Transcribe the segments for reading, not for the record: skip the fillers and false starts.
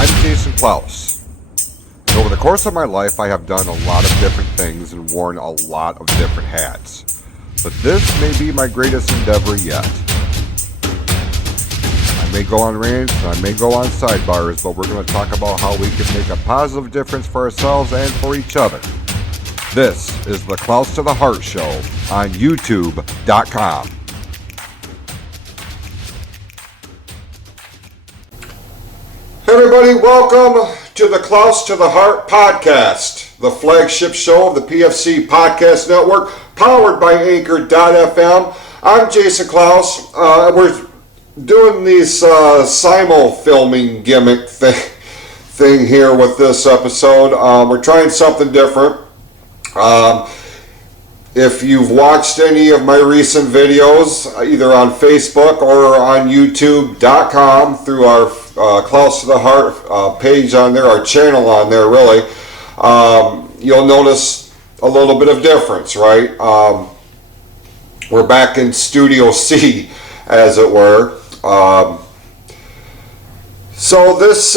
I'm Jason Clouse. And over the course of my life, I have done a lot of different things and worn a lot of different hats. But this may be my greatest endeavor yet. I may go on rants and I may go on sidebars, but we're going to talk about how we can make a positive difference for ourselves and for each other. This is the Clouse to the Heart Show on YouTube.com. Hey everybody, welcome to the Clouse to the Heart podcast, the flagship show of the PFC Podcast Network, powered by Anchor.fm. I'm Jason Clouse. We're doing these simul-filming gimmick thing here with this episode. We're trying something different. If you've watched any of my recent videos, either on Facebook or on YouTube.com through our Clouse to the Heart page on there, our channel on there, really, you'll notice a little bit of difference, right? We're back in Studio C, as it were. So this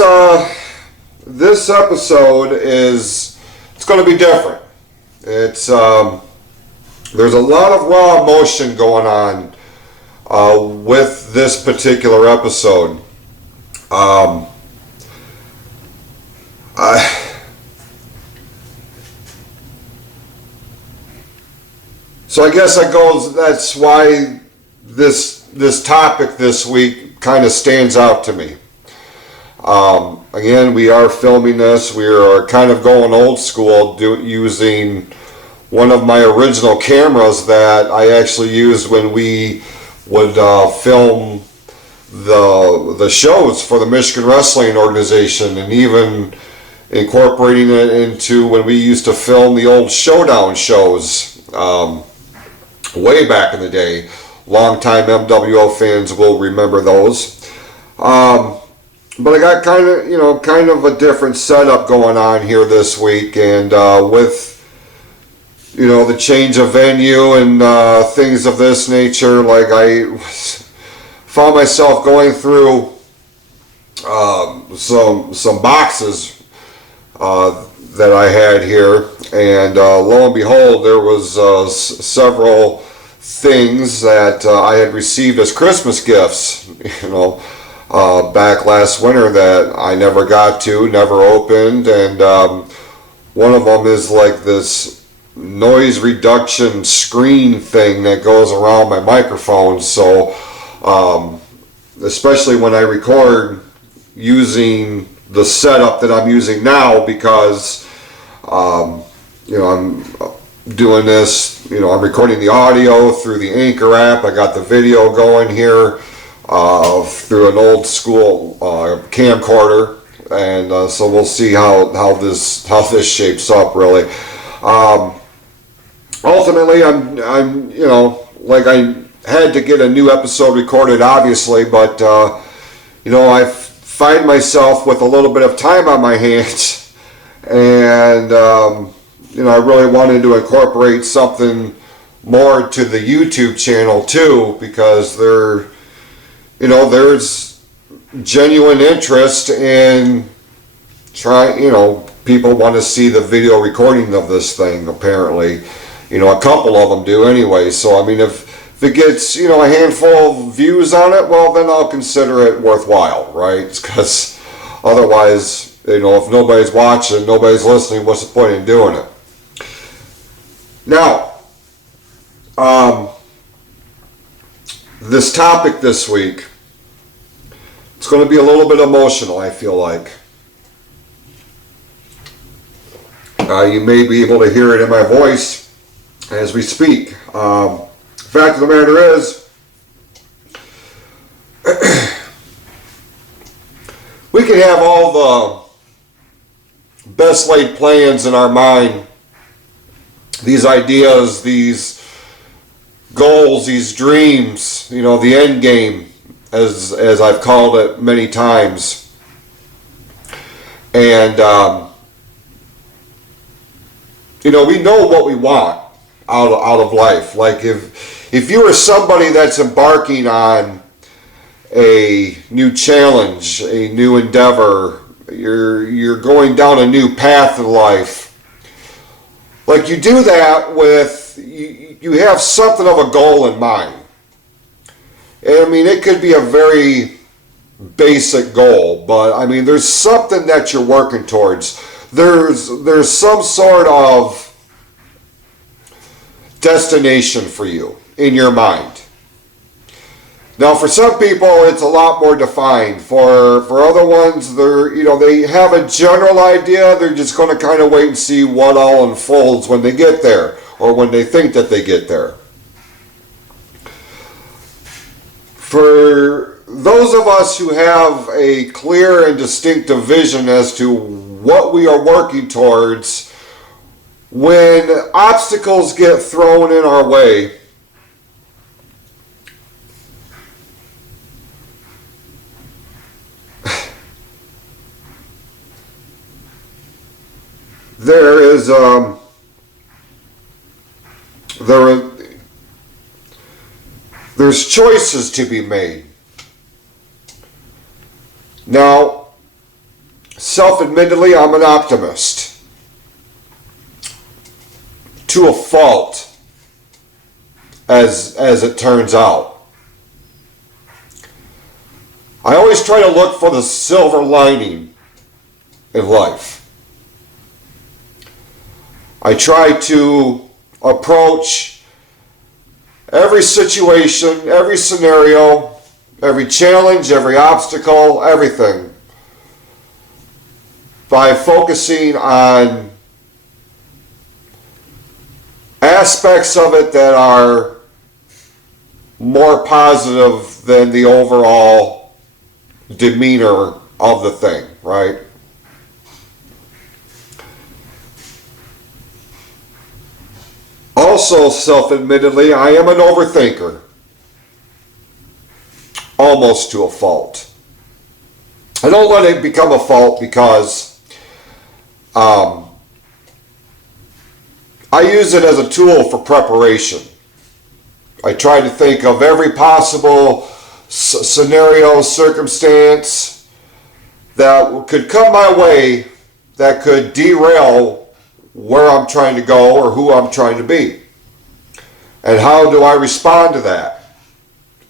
episode it's going to be different. It's there's a lot of raw emotion going on with this particular episode. So I guess that's why this topic this week kind of stands out to me. Again, we are filming this. We are kind of going old school, using one of my original cameras that I actually used when we would film the shows for the Michigan Wrestling Organization, and even incorporating it into when we used to film the old Showdown shows way back in the day. Longtime MWO fans will remember those. But I got kind of a different setup going on here this week, and with the change of venue and things of this nature, like I found myself going through some boxes that I had here, and lo and behold, there was several things that I had received as Christmas gifts, back last winter that I never opened, and one of them is like this noise reduction screen thing that goes around my microphone, so especially when I record using the setup that I'm using now, because I'm doing this, I'm recording the audio through the Anchor app. I got the video going here through an old school camcorder, and so we'll see how this shapes up, really. Ultimately, I'm like, I had to get a new episode recorded, obviously, but I find myself with a little bit of time on my hands, and I really wanted to incorporate something more to the YouTube channel too, because there's genuine interest in trying, people want to see the video recording of this thing, apparently. A couple of them do anyway, so I mean, if it gets, a handful of views on it, well, then I'll consider it worthwhile, right? Because otherwise, if nobody's watching, nobody's listening, what's the point in doing it? Now, this topic this week, it's going to be a little bit emotional, I feel like. You may be able to hear it in my voice as we speak. Fact of the matter is, we can have all the best laid plans in our mind, these ideas, these goals, these dreams, the end game, as I've called it many times. And we know what we want out of life. Like if you are somebody that's embarking on a new challenge, a new endeavor, you're going down a new path in life. Like you do that with, you have something of a goal in mind. And I mean, it could be a very basic goal, but I mean, there's something that you're working towards. There's some sort of destination for you in your mind. Now, for some people, it's a lot more defined. For other ones, they have a general idea. They're just going to kind of wait and see what all unfolds when they get there, or when they think that they get there. For those of us who have a clear and distinctive vision as to what we are working towards, when obstacles get thrown in our way, there's choices to be made. Now, self-admittedly, I'm an optimist. To a fault, as it turns out. I always try to look for the silver lining in life. I try to approach every situation, every scenario, every challenge, every obstacle, everything by focusing on aspects of it that are more positive than the overall demeanor of the thing, right? Also, self-admittedly, I am an overthinker. Almost to a fault. I don't let it become a fault because I use it as a tool for preparation. I try to think of every possible scenario, circumstance that could come my way that could derail where I'm trying to go or who I'm trying to be. And how do I respond to that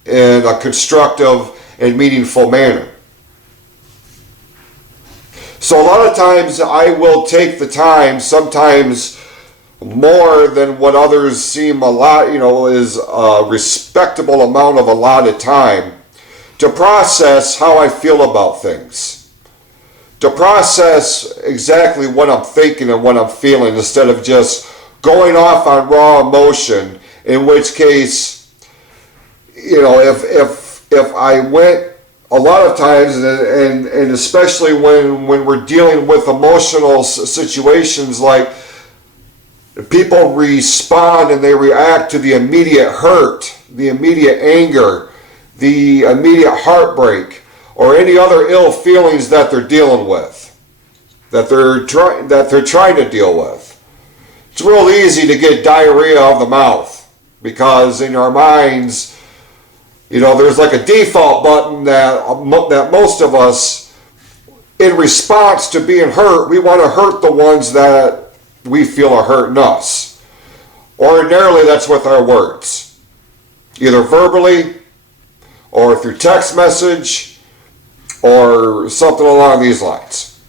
in a constructive and meaningful manner? So a lot of times I will take the time, sometimes more than what others seem is a respectable amount of allotted time, to process how I feel about things. To process exactly what I'm thinking and what I'm feeling, instead of just going off on raw emotion, in which case, if I went a lot of times, and especially when we're dealing with emotional situations, like people respond and they react to the immediate hurt, the immediate anger, the immediate heartbreak, or any other ill feelings that they're dealing with, that they're trying to deal with. It's real easy to get diarrhea of the mouth, because in our minds, there's like a default button that most of us, in response to being hurt, we want to hurt the ones that we feel are hurting us. Ordinarily, that's with our words, either verbally or through text message, or something along these lines.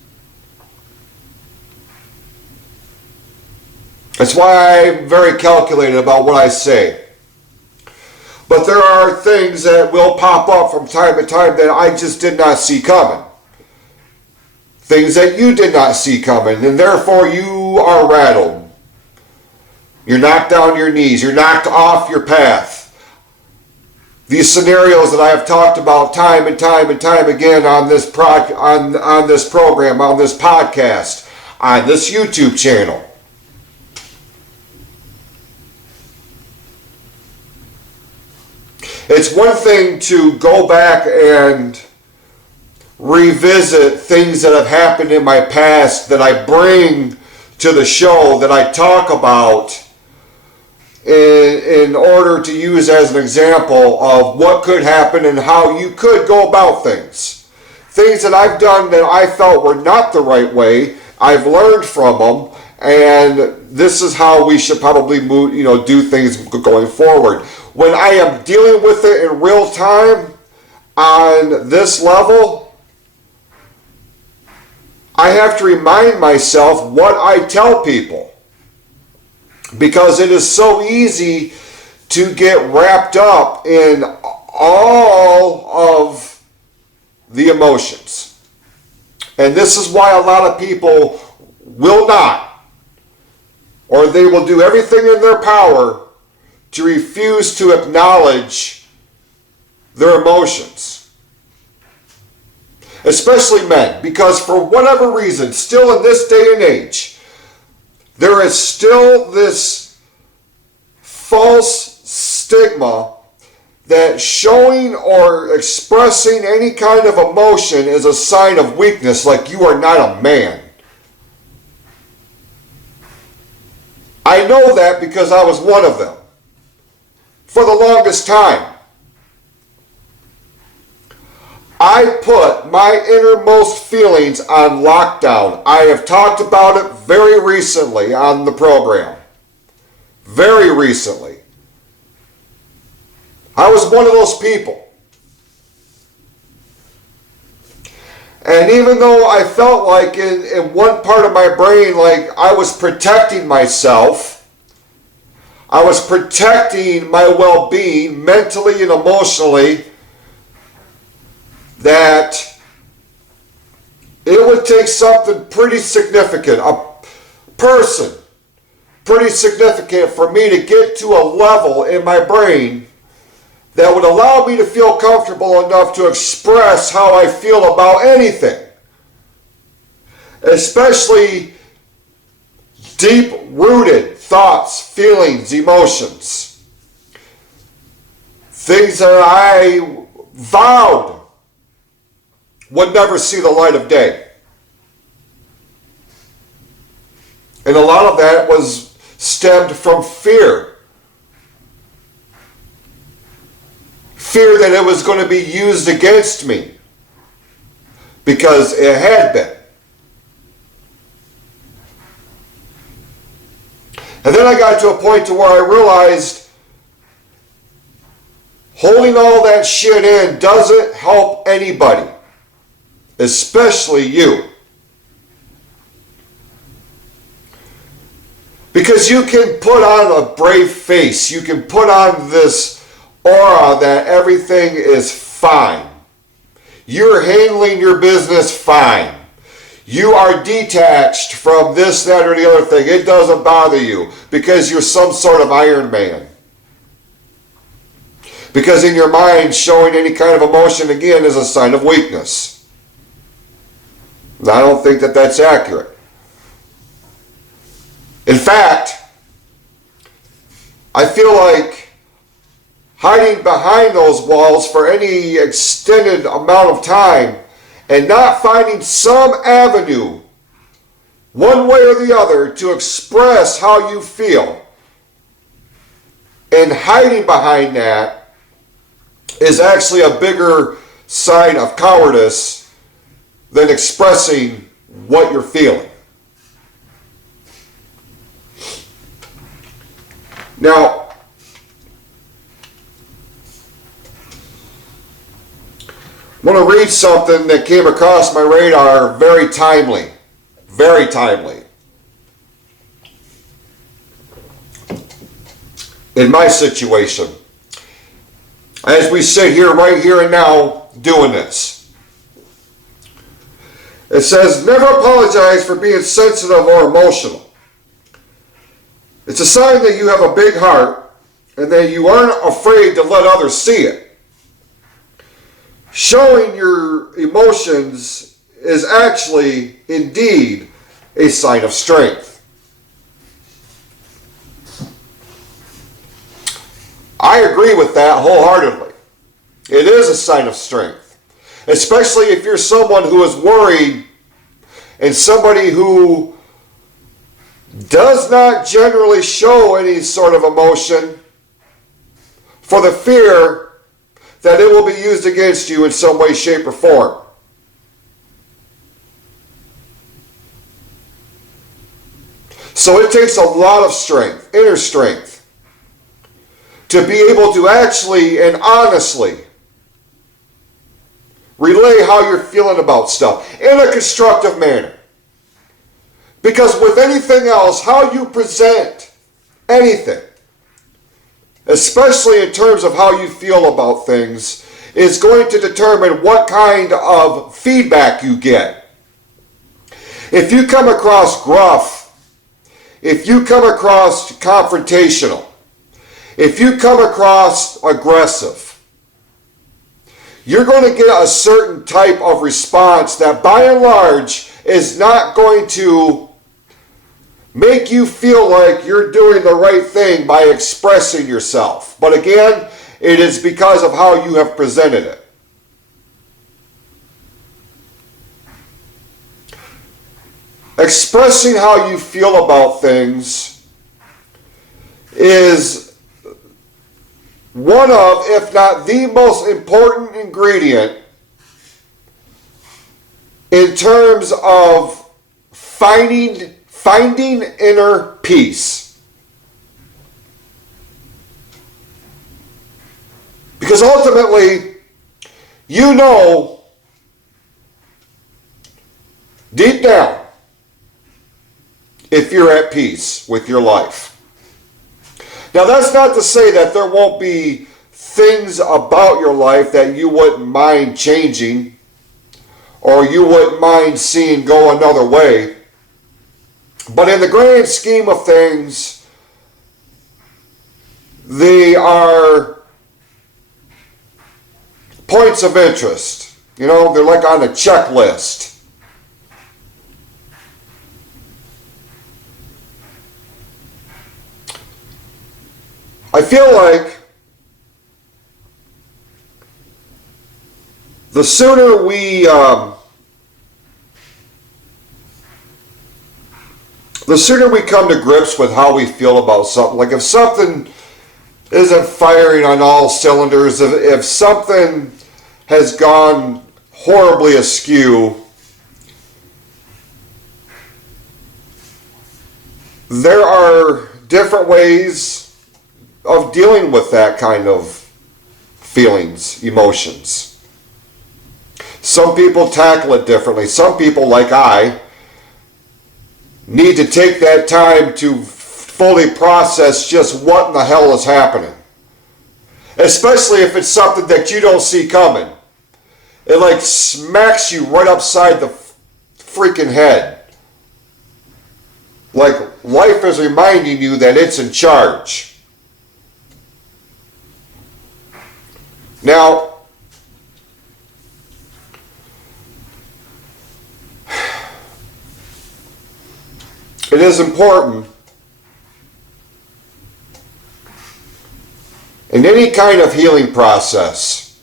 That's why I'm very calculated about what I say. But there are things that will pop up from time to time that I just did not see coming. Things that you did not see coming, and therefore you are rattled. You're knocked down your knees. You're knocked off your path. These scenarios that I have talked about time and time and time again on this program, on this podcast, on this YouTube channel. It's one thing to go back and revisit things that have happened in my past that I bring to the show, that I talk about in order to use as an example of what could happen and how you could go about things. things that I've done that I felt were not the right way. I've learned from them, and this is how we should probably move, do things going forward. When I am dealing with it in real time on this level, I have to remind myself what I tell people, because it is so easy to get wrapped up in all of the emotions. And this is why a lot of people will not, or they will do everything in their power to refuse to acknowledge their emotions. Especially men, because for whatever reason, still in this day and age, there is still this false stigma that showing or expressing any kind of emotion is a sign of weakness, like you are not a man. I know that because I was one of them for the longest time. I put my innermost feelings on lockdown. I have talked about it very recently on the program. Very recently. I was one of those people. And even though I felt like in one part of my brain, like I was protecting myself, I was protecting my well-being mentally and emotionally, that it would take something pretty significant, a person pretty significant, for me to get to a level in my brain that would allow me to feel comfortable enough to express how I feel about anything, especially deep-rooted thoughts, feelings, emotions, things that I vowed would never see the light of day. And a lot of that was stemmed from fear. Fear that it was going to be used against me, because it had been. And then I got to a point to where I realized holding all that shit in doesn't help anybody, especially you. Because you can put on a brave face, you can put on this aura that everything is fine. You're handling your business fine. You are detached from this, that, or the other thing. It doesn't bother you because you're some sort of Iron Man. Because in your mind, showing any kind of emotion again is a sign of weakness. And I don't think that that's accurate. In fact, I feel like hiding behind those walls for any extended amount of time and not finding some avenue, one way or the other, to express how you feel, and hiding behind that is actually a bigger sign of cowardice than expressing what you're feeling. Now, I want to read something that came across my radar, very timely. Very timely. In my situation, as we sit here, right here and now, doing this. It says, never apologize for being sensitive or emotional. It's a sign that you have a big heart and that you aren't afraid to let others see it. Showing your emotions is actually, indeed, a sign of strength. I agree with that wholeheartedly. It is a sign of strength. Especially if you're someone who is worried and somebody who does not generally show any sort of emotion for the fear that it will be used against you in some way, shape, or form. So it takes a lot of strength, inner strength, to be able to actually and honestly relay how you're feeling about stuff in a constructive manner. Because with anything else, how you present anything, especially in terms of how you feel about things, is going to determine what kind of feedback you get. If you come across gruff, if you come across confrontational, if you come across aggressive, you're going to get a certain type of response that by and large is not going to make you feel like you're doing the right thing by expressing yourself. But again, it is because of how you have presented it. Expressing how you feel about things is one of, if not the most important ingredient in terms of finding inner peace. Because ultimately, you know deep down if you're at peace with your life. Now, that's not to say that there won't be things about your life that you wouldn't mind changing or you wouldn't mind seeing go another way. But in the grand scheme of things, they are points of interest. You know, they're like on a checklist. I feel like the sooner we come to grips with how we feel about something, like if something isn't firing on all cylinders, if something has gone horribly askew, there are different ways of dealing with that kind of feelings, emotions. Some people tackle it differently. Some people, like I, need to take that time to fully process just what in the hell is happening. Especially if it's something that you don't see coming. It like smacks you right upside the freaking head. Like life is reminding you that it's in charge. Now, it is important in any kind of healing process,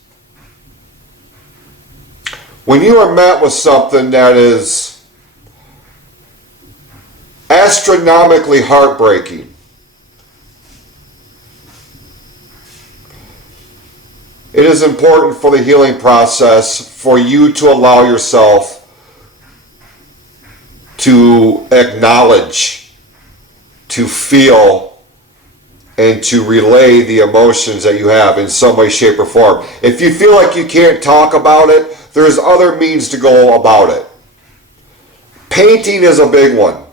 when you are met with something that is astronomically heartbreaking, it is important for the healing process for you to allow yourself to acknowledge, to feel, and to relay the emotions that you have in some way, shape, or form. If you feel like you can't talk about it, there's other means to go about it. Painting is a big one.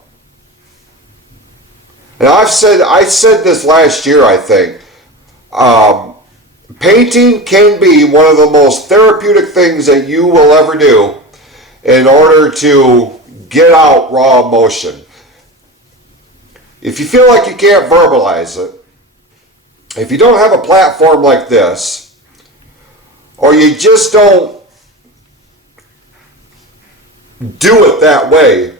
And I said this last year, I think. Painting can be one of the most therapeutic things that you will ever do in order to get out raw emotion. If you feel like you can't verbalize it, if you don't have a platform like this, or you just don't do it that way,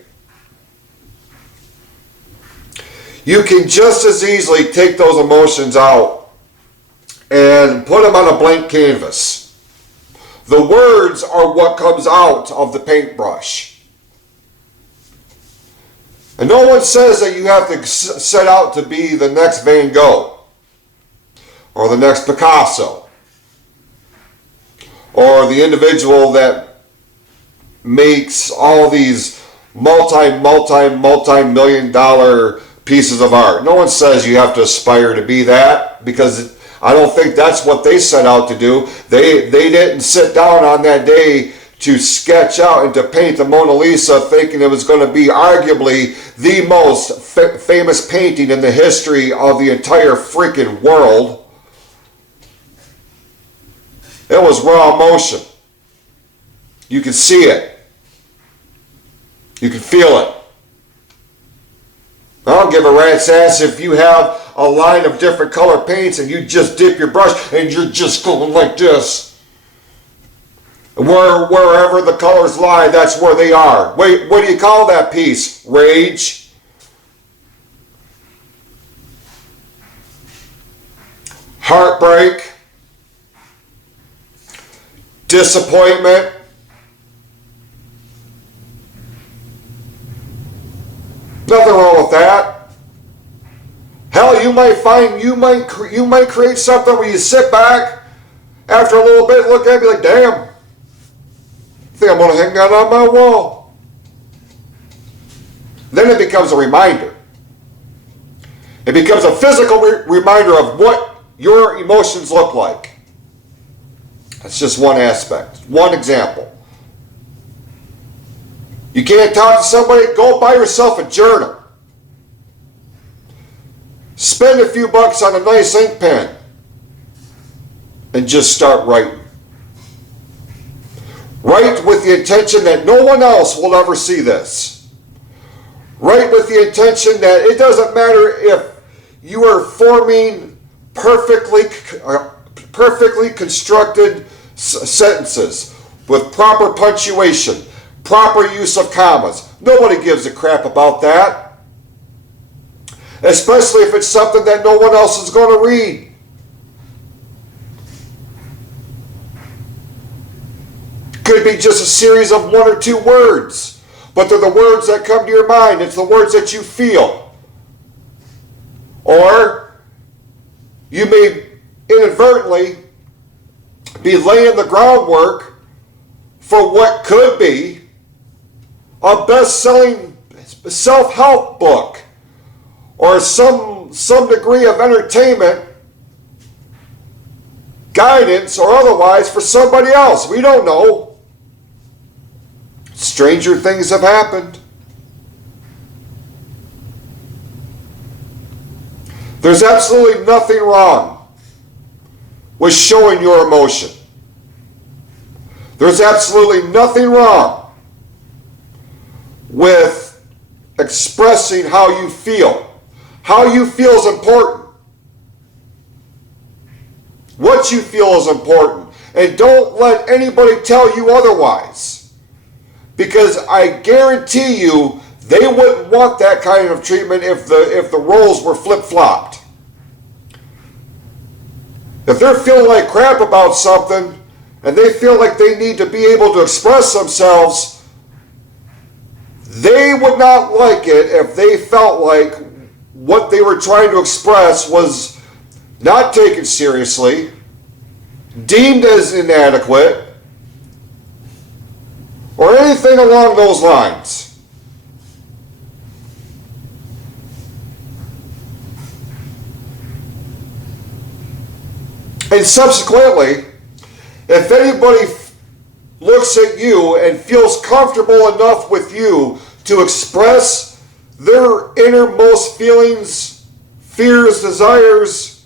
you can just as easily take those emotions out and put them on a blank canvas. The words are what comes out of the paintbrush. And no one says that you have to set out to be the next Van Gogh or the next Picasso or the individual that makes all these multi-million dollar pieces of art. No one says you have to aspire to be that, because I don't think that's what they set out to do. They didn't sit down on that day to sketch out and to paint the Mona Lisa thinking it was going to be arguably the most famous painting in the history of the entire freaking world. It was raw emotion. You can see it. You can feel it. I don't give a rat's ass if you have a line of different color paints and you just dip your brush and you're just going like this. Wherever the colors lie, that's where they are. Wait, what do you call that piece? Rage? Heartbreak? Disappointment? Nothing wrong with that. Hell, you might create something where you sit back after a little bit, look at it, be like, damn, I think I'm going to hang that on my wall. Then it becomes a reminder. It becomes a physical reminder of what your emotions look like. That's just one aspect, one example. You can't talk to somebody, go buy yourself a journal. Spend a few bucks on a nice ink pen and just start writing. Write with the intention that no one else will ever see this. Write with the intention that it doesn't matter if you are forming perfectly constructed sentences with proper punctuation, proper use of commas. Nobody gives a crap about that. Especially if it's something that no one else is going to read. Could be just a series of 1 or 2 words, but they're the words that come to your mind. It's the words that you feel. Or you may inadvertently be laying the groundwork for what could be a best-selling self-help book or some degree of entertainment, guidance, or otherwise for somebody else. We don't know. Stranger things have happened. There's absolutely nothing wrong with showing your emotion. There's absolutely nothing wrong with expressing how you feel. How you feel is important. What you feel is important. And don't let anybody tell you otherwise. Because I guarantee you, they wouldn't want that kind of treatment if the roles were flip-flopped. If they're feeling like crap about something, and they feel like they need to be able to express themselves, they would not like it if they felt like what they were trying to express was not taken seriously, deemed as inadequate, or anything along those lines. And subsequently, if anybody looks at you and feels comfortable enough with you to express their innermost feelings, fears, desires,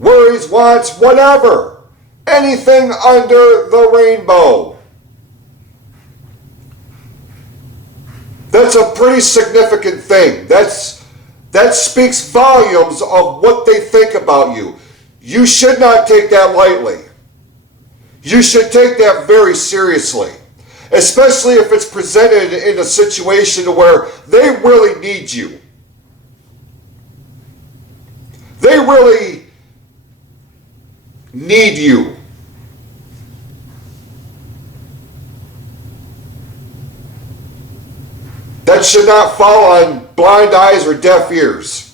worries, wants, whatever, anything under the rainbow, that's a pretty significant thing. That speaks volumes of what they think about you. You should not take that lightly. You should take that very seriously, especially if it's presented in a situation where they really need you. They really need you. That should not fall on blind eyes or deaf ears.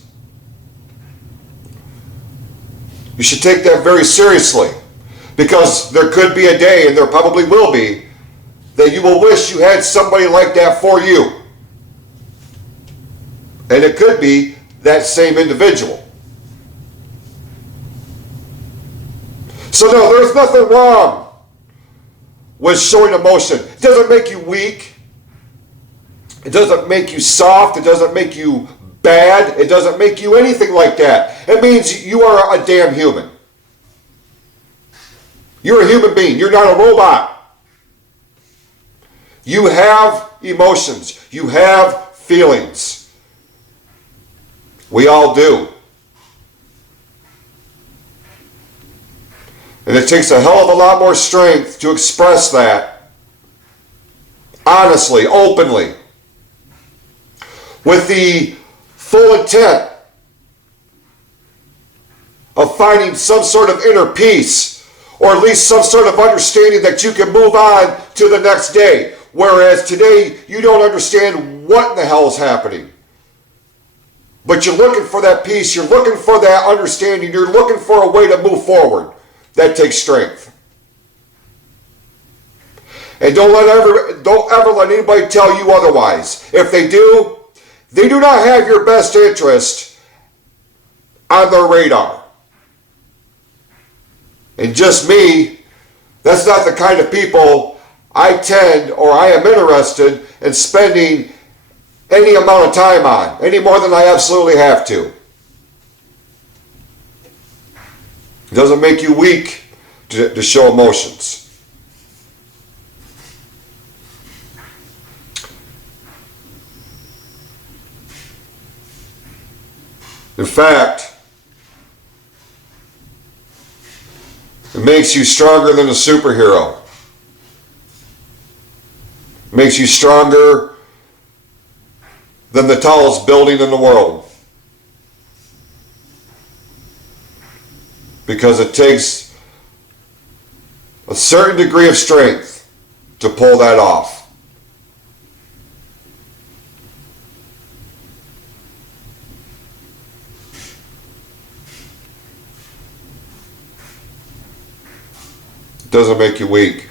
You should take that very seriously, because there could be a day, and there probably will be, that you will wish you had somebody like that for you. And it could be that same individual. So no, there's nothing wrong with showing emotion. It doesn't make you weak. It doesn't make you soft. It doesn't make you bad. It doesn't make you anything like that. It means you are a damn human. You're a human being. You're not a robot. You have emotions. You have feelings. We all do. And it takes a hell of a lot more strength to express that honestly, openly, with the full intent of finding some sort of inner peace, or at least some sort of understanding that you can move on to the next day. Whereas today, you don't understand what in the hell is happening. But you're looking for that peace, you're looking for that understanding, you're looking for a way to move forward. That takes strength. And don't ever let anybody tell you otherwise. If they do not have your best interest on their radar. And just me, that's not the kind of people I am interested in spending any amount of time on, any more than I absolutely have to. It doesn't make you weak to show emotions. In fact, it makes you stronger than a superhero. It makes you stronger than the tallest building in the world. Because it takes a certain degree of strength to pull that off. It doesn't make you weak.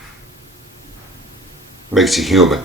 It makes you human.